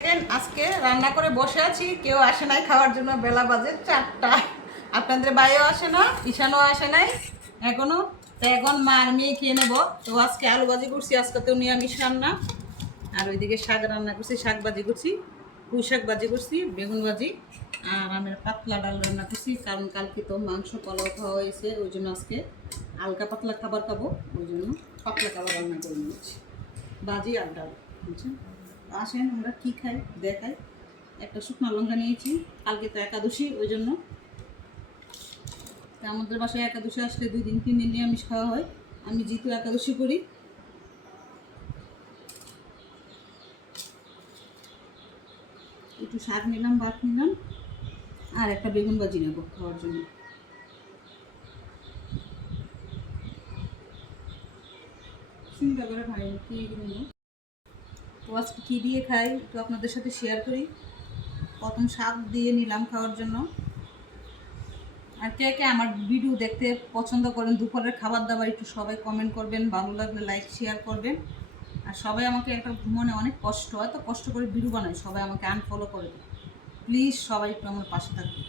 আজকে রান্না করে বসে আছি, কেউ আসে নাই খাওয়ার জন্য। বেলা বাজে 4টা। আপনাদের ভাইও আসে না, ঈশানও আসে নাই এখনো। তো এখন মা আর মেয়ে খেয়ে নেবো। তো আজকে আলু ভাজি করছি, আজকে তো নিরামিষ রান্না। আর ওইদিকে শাক রান্না করছি, শাক ভাজি করছি, পুঁই শাক ভাজি করছি, বেগুন ভাজি। আর আমি পাতলা ডাল রান্না করছি, কারণ কালকে তো মাংস পোলাও খাওয়া হয়েছে, ওই জন্য আজকে হালকা পাতলা খাবার খাবো, ওই জন্য পাতলা খাবার রান্না করে নিয়েছি, ভাজি আর ডাল। বুঝছেন? আসেন আমরা কী খাই দেখাই। একটা শুকনো লঙ্কা নিয়েছি, কালকে তো একাদশী, ওই জন্য। তা আমাদের বাসায় একাদশী আসলে 2 দিন 3 দিন নিরামিষ খাওয়া হয়। আমি যেহেতু একাদশী করি, একটু শাক নিলাম, ভাত নিলাম, আর একটা বেগুন ভাজি নেব খাওয়ার জন্য। চিন্তা করে খাই কী নেব। তো আজকে কী দিয়ে খাই তো আপনাদের সাথে শেয়ার করি। প্রথম শাক দিয়ে নিলাম খাওয়ার জন্য। আর কে কে আমার ভিডিও দেখতে পছন্দ করেন, দুপুরের খাবার দাবার, একটু সবাই কমেন্ট করবেন, ভালো লাগলে লাইক শেয়ার করবেন। আর সবাই আমাকে একটা মনে অনেক কষ্ট হয়, তো কষ্ট করে ভিডিও বানাই, সবাই আমাকে আনফলো করে দেয়। প্লিজ সবাই একটু আমার পাশে থাকবে।